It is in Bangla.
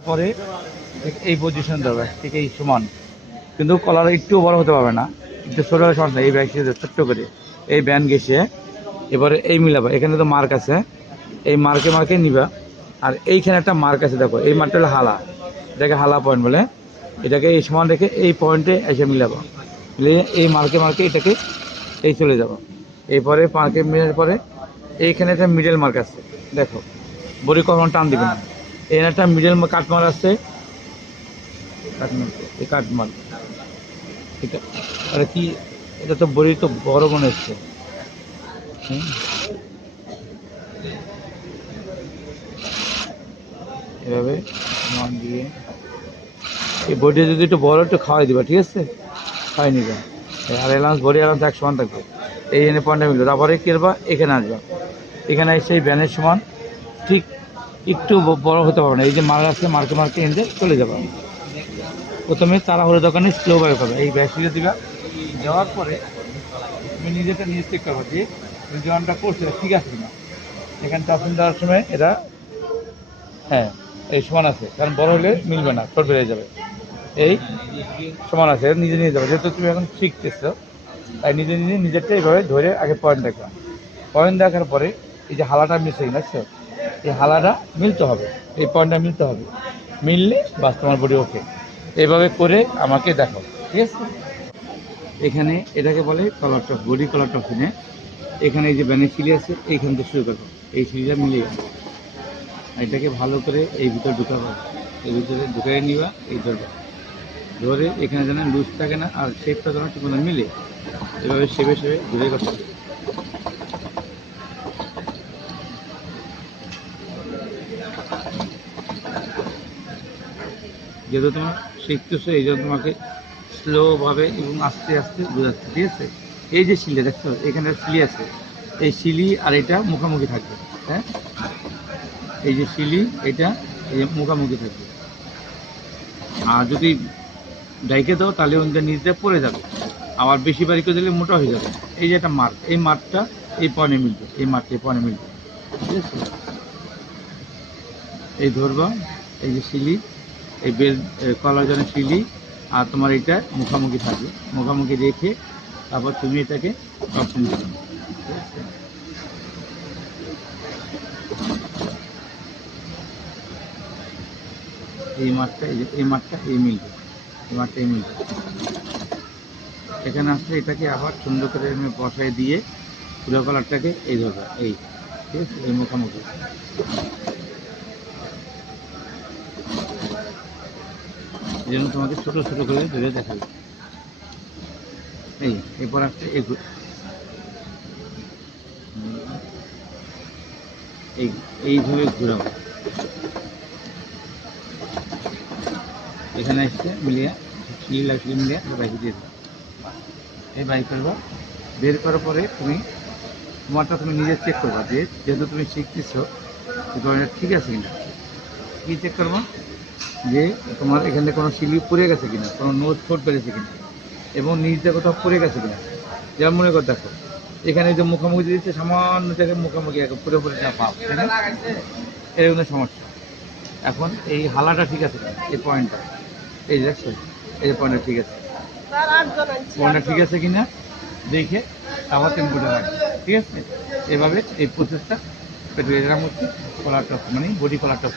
তারপরে এই পজিশন দেবে ঠিক এই সমান। কিন্তু কলার একটু বড় হতে পারবে না। একটু ছোট নেই। এই ব্যাগ ছোট্ট করে এই ব্যান গেছে। এবারে এই মিলাবা। এখানে তো মার্ক আছে। এই মার্কে মার্কে নিবা। আর এইখানে একটা মার্ক আছে, দেখো। এই মার্কটা হলো হালা। এটাকে হালা পয়েন্ট বলে। এটাকে এই সমান রেখে এই পয়েন্টে এসে মিলাবা। মিলিয়ে এই মার্কে মার্কে এটাকে এই চলে যাব। এরপরে মার্কে মিলার পরে এইখানে একটা মিডল মার্ক আছে। দেখো। বড়ি কখনো টান দিবে না। এখানে একটা মিডল কাটমার আছে। কাটমার এই কাটমার এটা আরে কি, এটা তো বড়ি তো বড় মনে হচ্ছে। এভাবে মান দিয়ে। এই বডিটা যদি একটু বড়, একটু খাওয়াই দিবা, ঠিক আছে? খাওয়াই নিবে। আর এলান্স বডি এলান্স এক সমান থাকবে। এই এনে পয়েন্টটা মিলবে। তারপরে কি এখানে আসবা। এখানে এসে এই ব্যানের সমান ঠিক একটু বড় হতে পারবে না। এই যে মাল আছে, মার্কে মার্কে এনে চলে যাবে। প্রথমে তাড়াহুড়ো দোকানে স্লোভাবে পাবে এই ব্যাসিটা দিবা। দেওয়ার পরে তুমি নিজেটা নিজে চেক করবা যে তুমি জোয়ানটা করছ ঠিক আছে কিনা। এখানে টপিং দেওয়ার সময় এটা হ্যাঁ এই সমান আছে। কারণ বড় হলে মিলবে না ছোট বেড়ে যাবে। এই সমান আছে, নিজে নিয়ে যাবে। যেহেতু তুমি এখন শিখতেছো, তাই নিজে নিজে নিজেরটা এইভাবে ধরে আগে পয়েন্ট দেখবা। পয়েন্ট দেখার পরে এই যে হালাটা মিশে গেছে এই হালাটা মিলতে হবে, এই পয়েন্টটা মিলতে হবে। মিললে বাস তোমার বডি ওকে। এইভাবে করে আমাকে দেখো ঠিক আছে? এখানে এটাকে বলে collar top body collar top কিনে এখানে এই যে ব্যানের সিলি আছে, এইখান থেকে শুরু করব এই সিলিটা মিলে গেল। এটাকে ভালো করে এই ভিতরে ঢুকাবো এই ভিতরে ঢুকাই নিবা, এই ধরবা ধরে এখানে যেন লুজ থাকে না, আর শেপটা যেন মতো মিলে। এভাবে শেপে শেপে ঘুরে করতে হবে। যেহেতু তোমার শিখতেছো এই জন্য তোমাকে স্লোভাবে এবং আস্তে আস্তে বোঝাচ্ছে, ঠিক আছে? এই যে শিলে দেখছ? এখানে শিলি আছে। এই শিলি আর এটা মুখামুখি থাকবে হ্যাঁ? এই যে শিলি, এটা এই মুখামুখি থাকবে। আর যদি ডাইকে দাও, তাহলে ওইটা নিচে পড়ে যাবে। আবার বেশি বাড়ি করে দিলে মোটা হয়ে যাবে। এই যে একটা মার্ক, এই মার্কটা এই পয়েন্টে মিলবে, এই মার্কটা এই পয়েন্টে মিলবে, ঠিক আছে? এই ধরবা, এই যে শিলি এই বেল কলাজনের শিলি আর তোমার এটা মুখামুখি থাকবে। মুখামুখি রেখে তারপর তুমি এটাকে অপশন দিবে এই মাঠটা এই যে, এই মাঠটা এই মিলবে এই মাঠটা এই মিলবে এখানে আসলে এটাকে আবার সুন্দর করে বসায় দিয়ে ফুলো কালারটাকে এই ধরবে এই, ঠিক আছে? এই মুখামুখি। এই জন্য তোমাকে ছোট ছোট করে ধরে দেখাবে। এই, এরপর আসছে এই, এইভাবে ঘুরাবো এখানে এসছে মিলিয়ে চিলি লাগলে মিলিয়ে বাইক দিয়ে এই বাইক করব বের করার পরে তুমি তোমারটা তুমি নিজে চেক করবা যেহেতু তুমি শিখতেছো ঠিক আছে কিনা? কী চেক করব? যে তোমার এখানে কোনো শিলি পড়ে গেছে কিনা, কোনো নোট ফোট বেড়েছে কিনা, এবং নিচে কোথাও পড়ে গেছে কিনা, যেমন মনে কর দেখো, এখানে যে মুখোমুখি দিচ্ছে, সামান্য জায়গায় মুখোমুখি একদম পুরো পুরো না? এরকম সমস্যা এখন এই হালাটা ঠিক আছে এই পয়েন্টটা এই দেখছ, এই পয়েন্টটা ঠিক আছে। পয়েন্টটা ঠিক আছে কিনা, দেখে আবার টেম্পুটা রাখবে ঠিক আছে? এভাবে এই প্রসেসটা পেট্রোল হচ্ছে কলার টপ মানে বডি কলার টপ